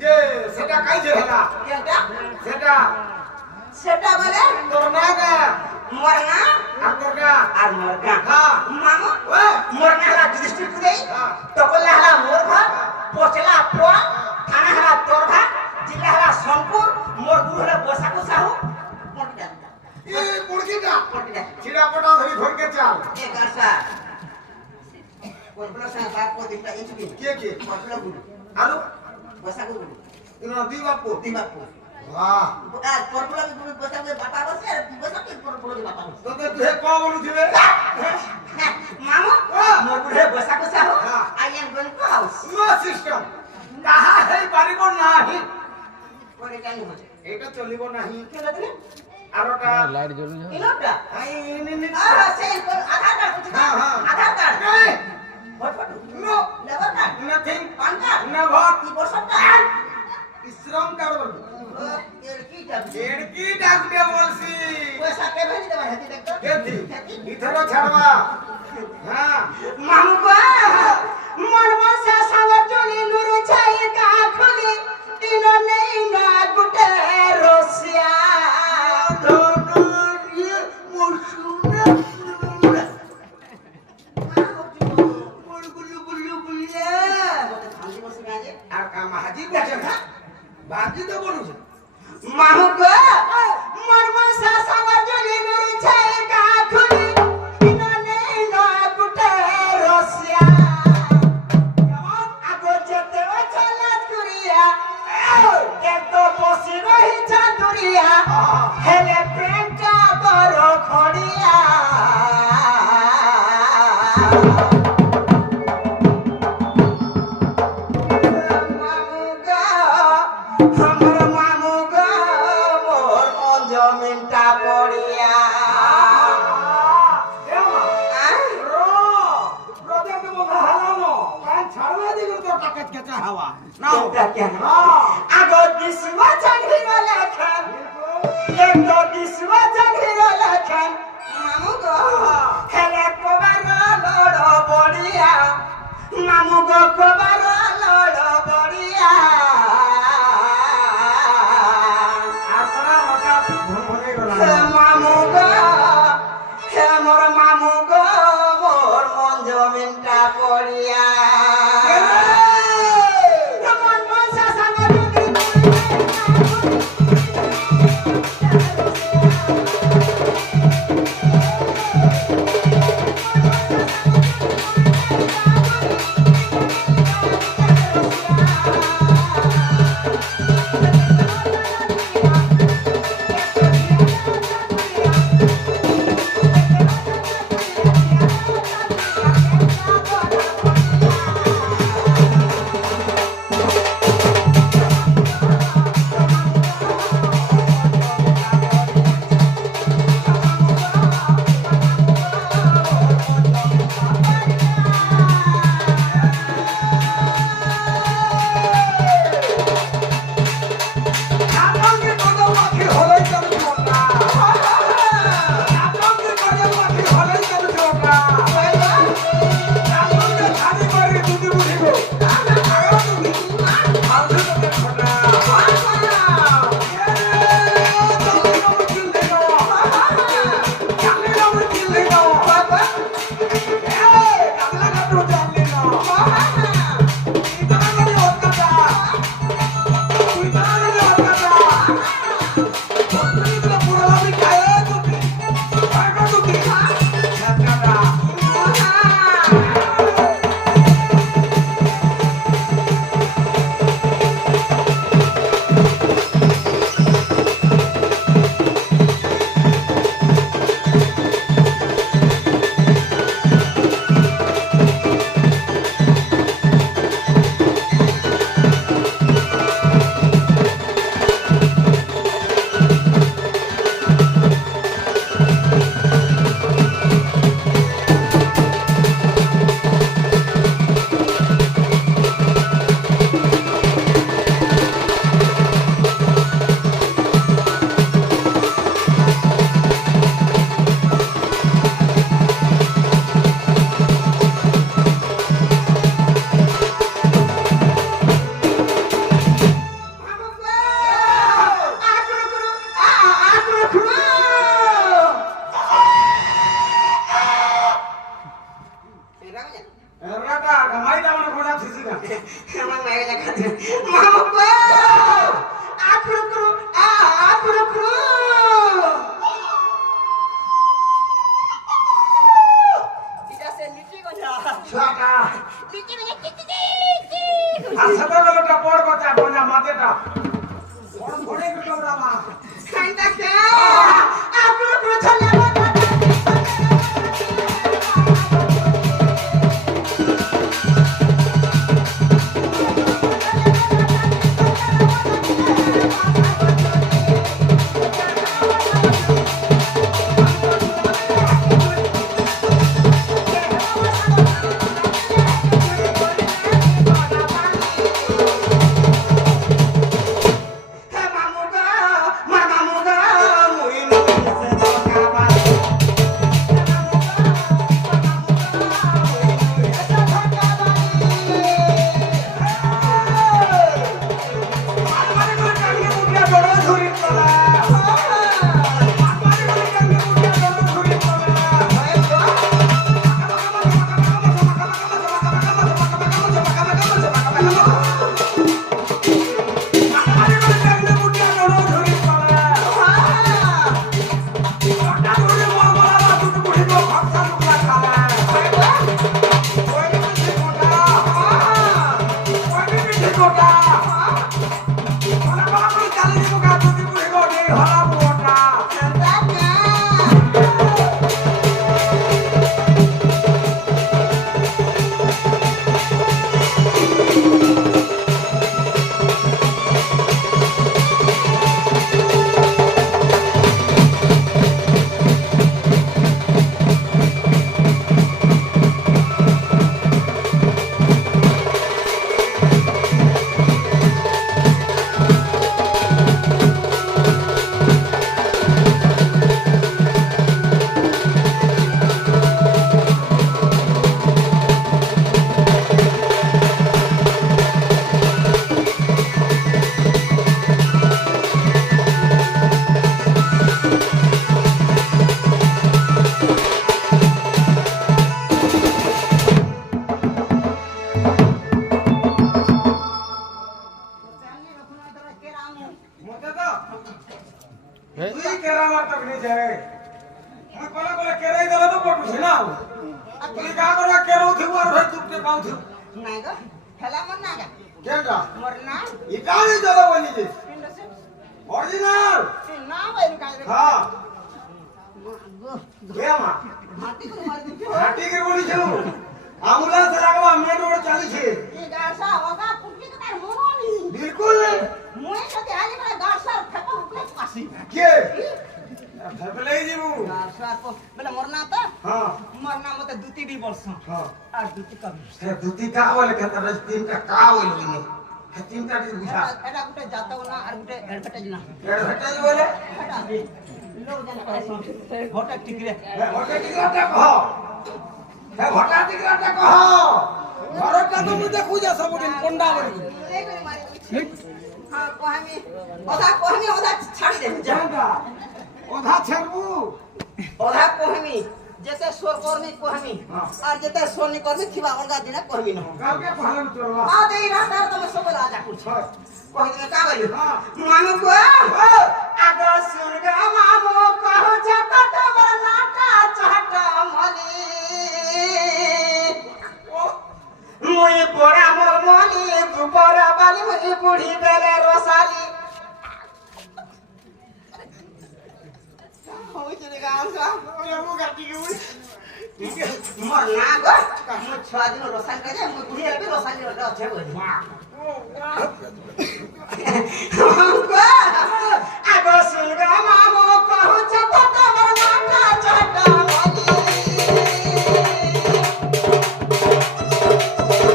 যে সেটা কাইছে হেলা কেনটা সেটা সেটা বলে তোর নাগা মরনা আর তোর গা আর মরগা হ্যাঁ মামু ওই মরনা হলা ডিস্ট্রিক্ট দেই হ্যাঁ তকলা হলা মোর ঘর পোচলা পোয়া থানা হলা তোর ঘর জিলা হলা সোনপুর মোর গুরু হলা বসাকু সাহু পটকা এ মুরগিটা পটকা ছিড়া পটা ধরি ধরকে চাল এ গাসা কোনগুলো সা বাপ কো দিটা ইচবি কে কে পটলা গুরু আলু বসাকু গুরু ইনো দি বাপু তিমাপু বাহ আর পটলা গুরু বসাকু বাপা বসে বসাকু পটলা বাপা বসে তো তুই ক বলু দিবে মামু মোর গুরু বসাকু সাহু I am going to house no system তাহা হেই পারিব নাহি করে জানি হচ্ছে এটা চলিব নাহি কেন দিলে আরটা লাইট জ্বলুন ইলোটা আই নি সেই আধার কার্ড কিছু হ্যাঁ, হ্যাঁ। আধার কার্ড এই vote photo no labour card nothing PAN card না ভট কি বসত কার্ড ইশ্রম কার্ড বল এর কি কার্ড এর কি ডাকবে বলছি পয়সা কে ভেরি দেবা হেতি দেখতো কেতি ইথরো ছাড়বা হ্যাঁ মামু গো মন বসা সাগর চলি নুরু ছাই কা খুলি তিন নেই না গুটে রসিয়া আর কামা হাজি বসে না বাকি তো বলুছে মামু গো মন বসা সাগর চলি নুরু ছাই কা খুলি তিন নেই না গুটে রসিয়া আগো যেতে চলা তুরিয়া কেতো বসি রহি চাতুরিয়া হেলে প্রেমটা বড় খড়িয়া মামু গো আমার মামু গো মোর মন জমিনটা পড়িয়া আগো বিশ্বচন হিরো লেখেন একদো বিশ্বচন হিরো লেখেন মামু গো খেলে কবার লড় বড়িয়া মামু গো কবার লড় বড়িয়া মামু গো হে মোর মামু গো মোর মন জমিনটা পড়িয়া মন বসা সাগর আমার মেয়ে দেখাতে মামু গো আকুরু কুরু আকুরু কুরু এটা সে লিচি গজা ছুয়াটা লিচি মানে টিটি আর সাদা লোকটা পড় কথা কোনা মাথাটা বড় ঘোড়ে গেল রামা খাইতা কে আকুরু কুরু চলে মতে তো তুই কেরামা তক নি যায় মই কলা কলা কেরাই দলে তো পড়ুছি না তুই কা করা কেরো থিব আর ভাই তুকে পাউ থিব নাই গো হেলা মন না গা কেডা মোর না ইটানি দলে বনি যে অরিজিনাল না বাইরে কাজ হ্যাঁ কেমা মাটি করে মার দিছো হাটি কে বলিছ অ্যাম্বুলেন্স লাগবা মেন রোড চালিছে কি গাসা ওগা কুটি তো তার মননি বিলকুল মুই যদি আজ মানে গাসা ফেপা উঠে পাসি কে ফেপলাই দিবু গাসা তো বলে মোর না তো হ্যাঁ মোর না মতে দুটি বি বর্ষ হ্যাঁ আর দুটি কম সে দুটি কা বলে কেতা রস তিনটা কা বলে বিনি তিনটা দি বুঝা এটা গুটে যাতাও না আর গুটে এডভার্টাইজ না এর ভেটাই বলে এটা লোক জানা করে ঘটা টিকরে ঘটা টিকরাটা কহ ঘটা টিকরাটা কহ ঘরটা তো মুই দেখু যা সবদিন কোন্ডা বলি হ্যাঁ কহামি ওদা ছাড়ি দে জানটা ওধা ছেড়বু ওদা কহামি जैसे स्वर कर्मी कहमी और जैसे सोनी कर्मी थिबा अलगा दिन कहमी न কালকে পালন করবা आ दे रास्ता तो मैं सब राजा कुछ হয় कहि दे का बोली हां मानो को आगा सुन गा मामो कहो जाता तमर नाटा चाटा मली मुई पोरा मोर मनी गुपरा बाली मुई बुढ़ी बेले रोसाली होई चले गांव सा ওরে মু গাটি গই मोर ना गो मु छुआ दिन रोसाली करे मु बुढ़ी हेबे रोसाली रे अच्छे बोली आगो सुन गा मामो कहू छता तमर नाटा चाटा मली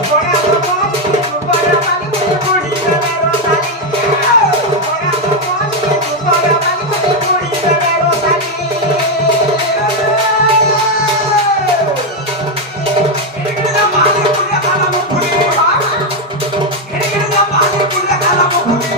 पोरा मोर मनी गुपरा बाली मुई बुढ़ी बेले रोसाली पोरा मोर मनी गुपरा बाली मुई बुढ़ी बेले रोसाली এগিরা মালে পুরে খালা মুখুরি এগিরা মালে পুরে খালা মুখুরি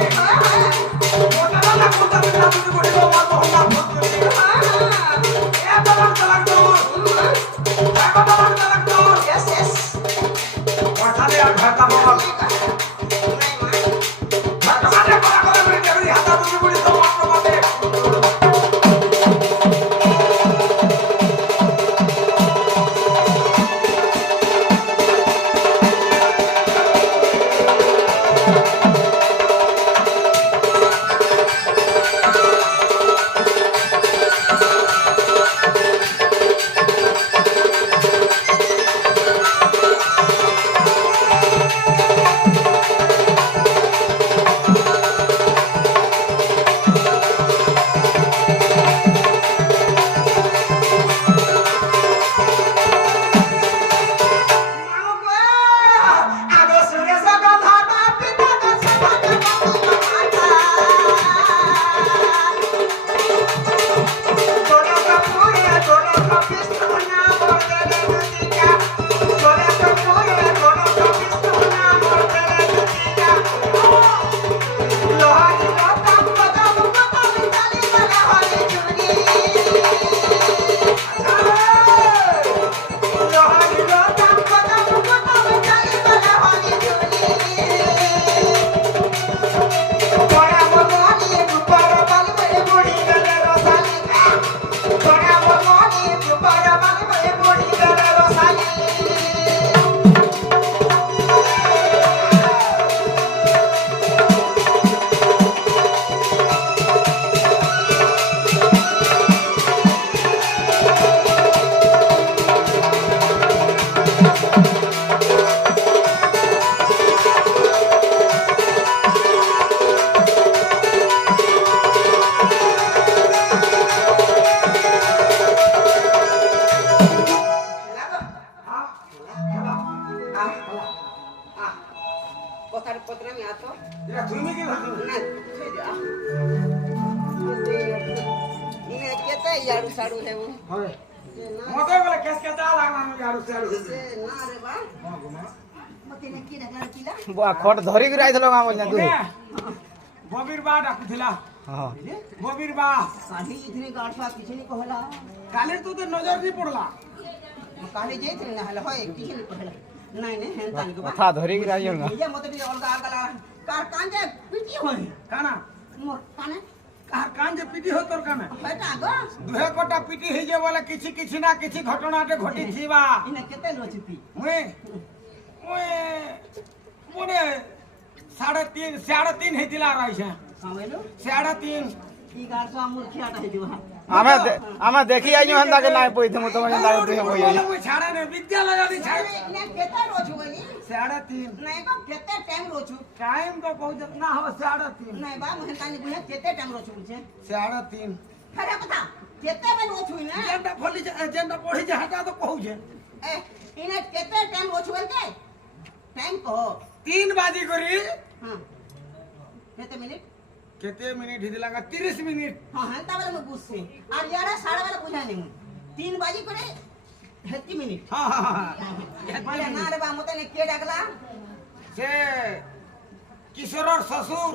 याडू साडू है वो होय मते बोले केस के ता लागना याडू साडू से ना रे बा मते ने की नगर किला बुआ खट धरी के आइथलो गाम बोलना तू बबीर बा डाकुथिला हां बबीर बा काली इतनी गाठवा किछ नहीं कहला काले तू तो नजर नहीं पड़ला काली जेथले ना हला होय किछ नहीं कहला नहीं नहीं हेन तानी को कथा धरी के आइयो ना ये मते भी अलगा अलगा कार कांजे पिटी होय काना मोर काने कार कान जे पिटी हो तोर काना बेटा गो दुहे कोटा पिटी हे जे बोले किछि किछि ना किछि घटना टे घटी थीबा इने केते लोचिपी मुए मुए मुने 3.5 हेतिला रही छे समझलो 3.5 ई गार सो मूर्खियाटा हे जो आमे देखि आइयो हंदा के नाय पोइ तुम तो हंदा के होय बोले मुए छाड़े ने विद्यालय दी छाड़े इने केते रोछु बोली 3.5 नहीं को केते टाइम रोछु टाइम तो बहुत जितना हो 3.5 नहीं बा मोहन तानी बुझे केते टाइम रोछु बुझे 3.5 खरे कथा केते बे रोछु ने जेंटा फली जेंटा पढ़ी जे हटा तो कहू जे ए इने केते टाइम रोछु बोल के टाइम को 3 बाजी करी हां केते मिनिट केते मिनिट हिदिला का 30 मिनिट हां हंता वाला में बुझसे और यारा साढ़े वाला बुझा नहीं 3 बाजी करे 30 मिनिट हां हां बोले ना रे बा मते ने के डाकला से किशोर और ससुर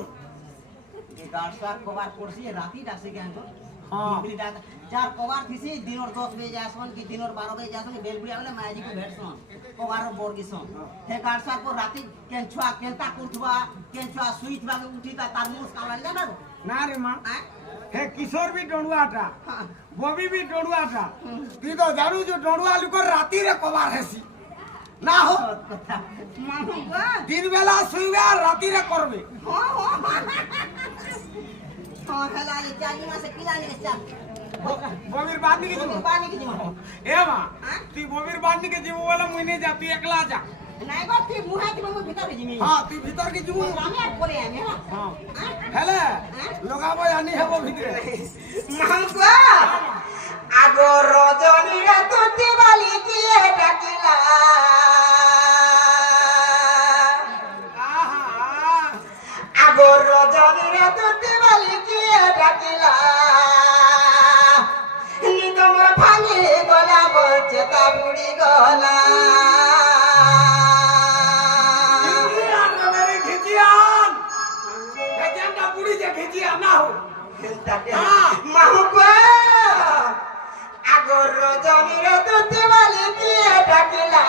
ये गाड़सा कोबार कोर्सी राती डासे के हमको हाँ। बिगड़ी डाक चार कोबार थीसी दिन और 10 बजे जासन की दिन और 12 बजे जासन बेलबुड़िया वाले माजी को भेटसन कोबार और बोर गिसन हे गाड़सा को राती केंछुआ केंता कुथवा केंछुआ सुईत बागे उठी का तारमुस काला जाना ना रे मां आ हे किशोर भी डोडुआटा हां बॉबी भी डोडुआटा ती तो जानू जो डोडुआ लुको राती रे कोबार हेसी ना हो कथा मामू बा दिन बेला सुइबे और राती रे करबे हां हां हां हला ये चाली में से पिलाने के चाल बॉबीर बांध के जीवो पानी की जीवन ए मां ती बॉबीर बांध के जीवो वाला मुइने जा तू एकला जा नहीं बा फिर मुहा की मम्मी भीतर जिमी हां तू भीतर के जीवो रामे कोरे आमे हां हेले लगाबो आनी हेबो भीतरे मांगवा আগো রজনীরা তুতি বালি দিয়ে ডাকিলা आहा আগো রজনীরা তুতি বালি দিয়ে ডাকিলা নি তোমার ভাঙি গলা বলছে তা বুড়ি গলা खिचियान रे मेरी खिचियान ए जेंटा बुढ़ी जे खिचियान ना हो মাহুবা আগো রজনীরা তুতি বালি দিয়ে ডাকিলা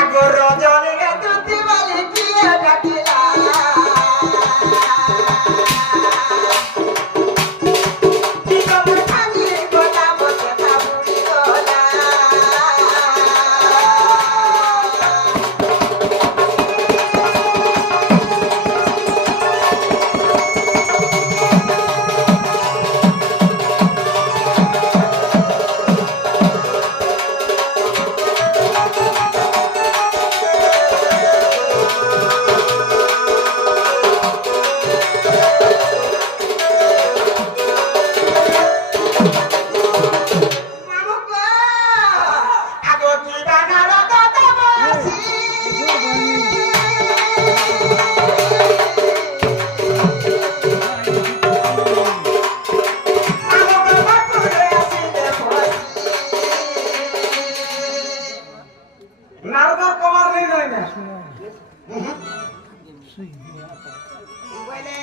আগো রজনীরা তুতি বালি দিয়ে ডাকিলা নারদার কমার নেই নাই না বলে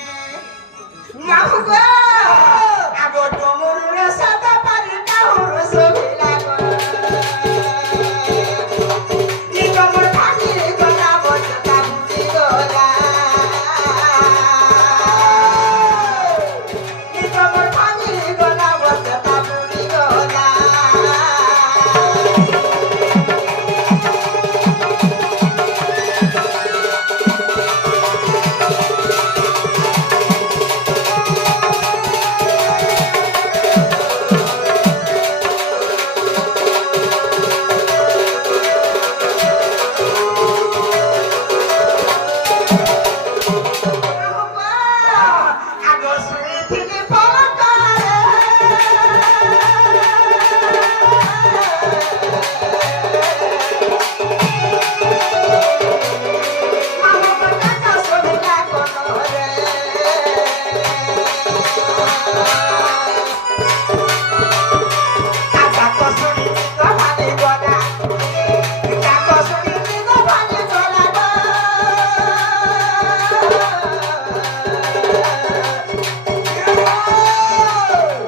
মাহু গো আগো ডমরুরে সাদা পারি কাহুর সবিলা গো ই ডমর ভাঙি গলা বজতা বুঝি গলা ই ডমর ভাঙি গলা বজতা বুঝি গলা আগো শুই থেকে পলকারে মামা বাটা সবিলা কোনরে আজা কসুরি তো ভালি গলা ইটা কসুরি তো ভালি গলা গো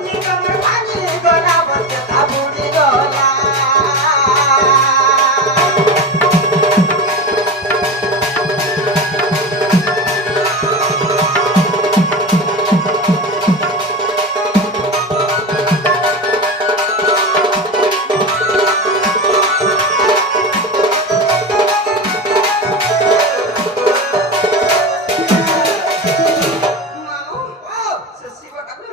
নিগমের ভাঙি গলা বলতে তাবুড়ি গলা মামু সে শিব কাকু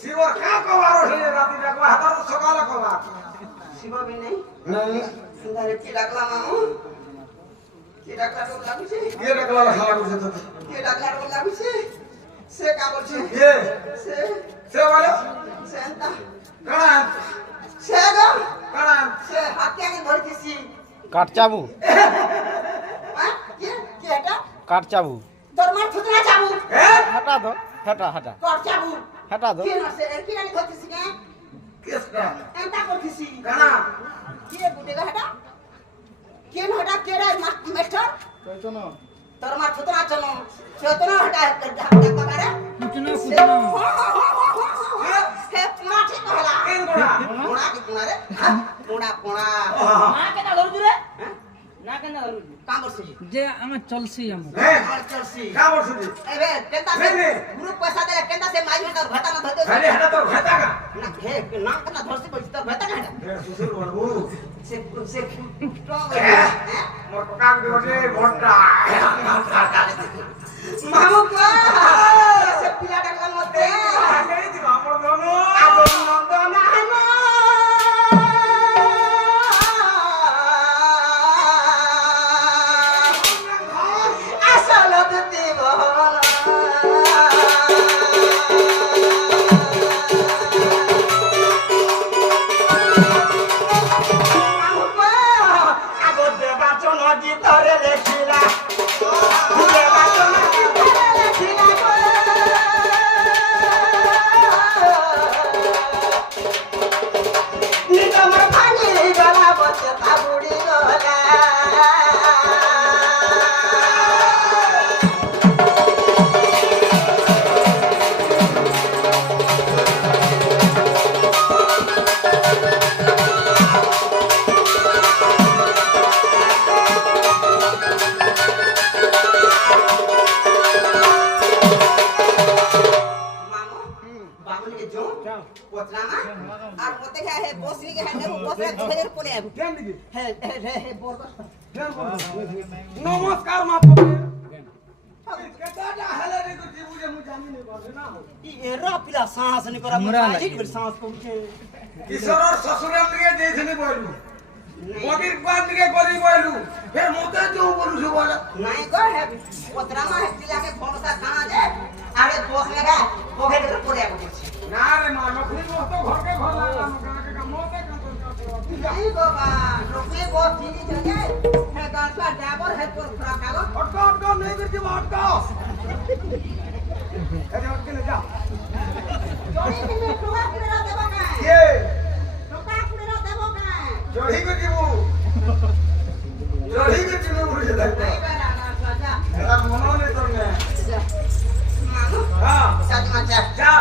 শিবর কা কবার হইলে রাতে দেখো হাতার সকালে কবার শিব বি নাই নাই সুন্দর কি ডাকলা মামু কি ডাকলা তো লাগুছে কে দেখলা খাওয়া করছে তো কি ডাকলা তো লাগুছে সে কা বলছে কে সে সে বলে সেন্তা কানা সে গো কানা সে হাতে আগে ধরতেছি কাটচাবু হ্যাঁ কি কি এটা কাট চাবু তোর মার থুতরা যাবো হাঁটা তো হাঁটা হাঁটা কর যাবো হাঁটা তো কি না সে এর কি জানি ধরতেছি কে কেসটা এন্টা করতেছি কানা কি বুটে গা এটা কে না এটা কে রে মাস্টার তোর মার থুতরা চলো চেতনা হটা ডাক পারে হে পুনা ঠিক হলা কেন করা পুনা কি পুনা রে পুনা পুনা না কেন ধরুছু রে না কেন ধরুছু কাম করছিস যে আমার চলছি আমার হ্যাঁ আমার চলছি কা বলছিস এবে কেনতা সে গ্রুপ পয়সা দেলে কেনতা সে মাই ঘটা ঘটা না ধরতে খালি হাটা তো খাতা কা না হে না কেনা ধরছি বলছি তো ঘটা না সুসুর বলবো সে সে স্ট্রং মোর কাম দিবছে ভট্টা মামু কো সে পিলা ডাকলাম মতে এই দিবা আমার দনো আগো নন্দনা না আসল দিতে বলা মামু কো আগো দেবা চন গীতরে লেখিলা দেবা চন গীতরে লেখিলা গো নিগমর ভাঙি গলা বসে তাবুড়ি গলা মামু বামুনিকে জো পচলামা আর মতে হে হে বসরি কে হে বসরে ধরে পড়ে আবু কেন দিকে হে হে হে বরগস নমস্কার মা বাবা কেটাটা হেলে রে গুজি বুঝে মু জানি নে বসে না ই এরা পিলা সাহস নি করা हमरा মুই লাগে। ঠিক সাহস করছে ঈশ্বরর শ্বশুরের দিকে যেইছিলি বইলু মদির পার দিকে গলি বইলু ফের মতে जो বলুছু বলে নাই গো হে পতরামা হে পিলাকে ভরসা খানা দে আরে বস লাগা কোহে ধরে পড়ে আবু না রে মা নখনি মস্ত ঘরকে ঘর লাগানো কাকে কা মতে কা তো নাই বাবা লোকে বহুত ঠিক আছে হে গাছটা ড্রাইভার হে তোর ফ্রাক আগো অটকা অটকা নেই করছি অটকা এই অটকে লে যা জড়ি কিনে টোকা কিনে দেব না কে টোকা কিনে দেব না চড়ি করছি বু তার মনে নেই তোর নে মানু হ্যাঁ সাজি মাছ যা